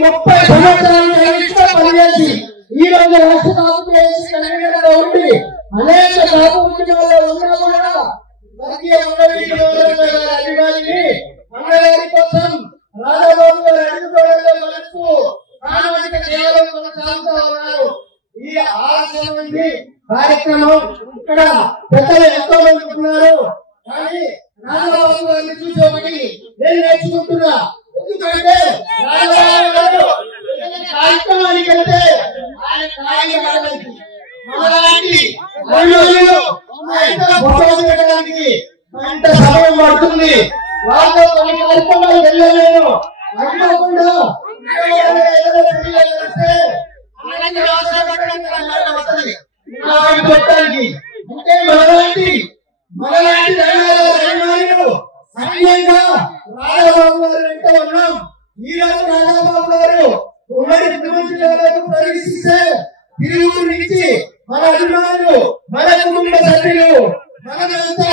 30 సంవత్సరాలు పనిచేసి ఈ రోజు రాష్ట్ర కాపు ఉండి అనేక కాపు ఉద్యమాల్లో ఉన్నా కూడా వర్గీయ అధికారిని మంగళవారి కోసం రాజాబాబు గారు అడుగుకోవడంలో మనసు సామాజిక సేవలు కొనసాగుతూ ఉన్నారు. ఈ ఆలస్యమైంది కార్యక్రమం ఇక్కడ పెద్దలు ఎంతో మంది ఉన్నారు. కానీ రాజాబాబు గారిని చూసి ఒకటి నేను నేర్చుకుంటున్నా. ఎందుకంటే రాజాబాబు గారు కార్యక్రమానికి వెళ్తే ఆయన కార్యక్రమానికి మనలాంటి ఎంత సమయం పడుతుంది. వాళ్ళతో కొన్ని కార్యక్రమాలు వెళ్ళలేను అనుకోకుండా అంటే మనలాంటి సైన్యంగా రాజాబాబు గారు వెంట ఉన్నాం. ఈ రోజు రాజాబాబు గారు ఉమ్మడి ముఖ్యమంత్రి ప్రవేశిస్తే తిరుగుడు నుంచి మన అభిమానులు మన కుటుంబ సభ్యులు మనమంతా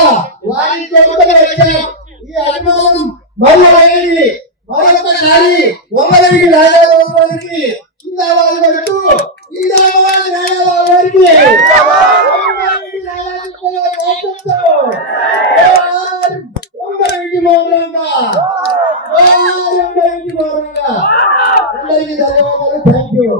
వారితో వచ్చాం. ఈ అభిమానం మళ్ళీ మరొకసారి ఒంగరెడ్డి రాజాబాబు గారికి జిందాబాద్ పడుతూ జిందాబాద్ రాజాబాబు గారికి ఒంగరెడ్డి మౌనంగా అందరికీ ధన్యవాదాలు. Thank you.